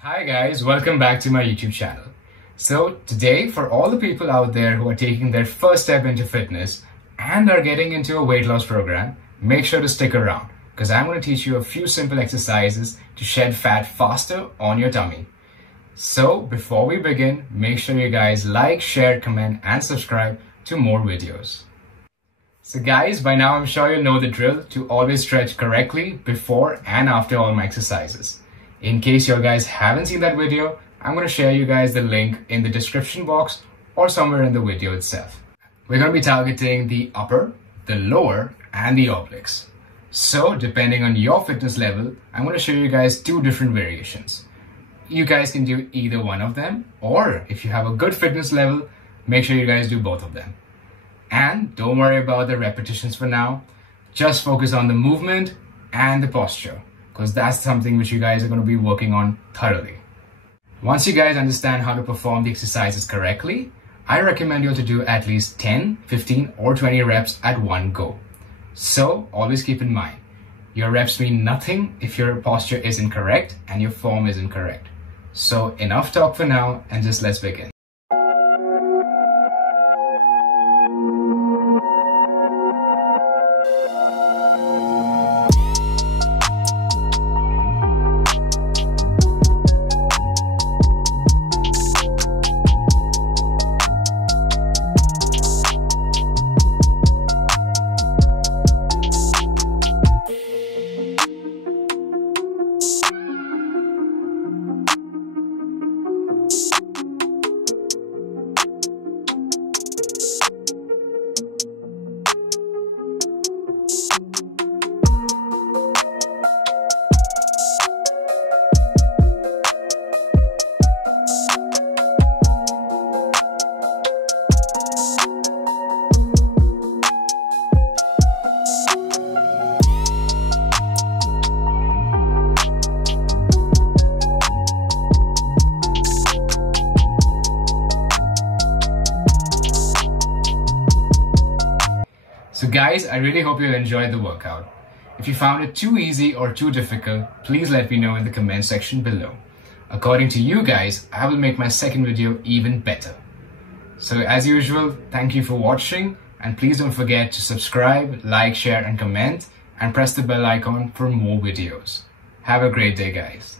Hi guys, welcome back to my YouTube channel. So today, for all the people out there who are taking their first step into fitness and are getting into a weight loss program, make sure to stick around because I'm going to teach you a few simple exercises to shed fat faster on your tummy. So before we begin, make sure you guys like, share, comment and subscribe to more videos. So guys, by now I'm sure you know the drill to always stretch correctly before and after all my exercises. In case you guys haven't seen that video, I'm going to share you guys the link in the description box or somewhere in the video itself. We're going to be targeting the upper, the lower and the obliques. So depending on your fitness level, I'm going to show you guys two different variations. You guys can do either one of them, or if you have a good fitness level, make sure you guys do both of them. And don't worry about the repetitions for now. Just focus on the movement and the posture, because that's something which you guys are going to be working on thoroughly. Once you guys understand how to perform the exercises correctly, I recommend you to do at least 10, 15 or 20 reps at one go. So always keep in mind, your reps mean nothing if your posture is incorrect and your form is incorrect. So enough talk for now and just let's begin. So guys, I really hope you enjoyed the workout. If you found it too easy or too difficult, please let me know in the comment section below. According to you guys, I will make my second video even better. So as usual, thank you for watching and please don't forget to subscribe, like, share and comment and press the bell icon for more videos. Have a great day guys.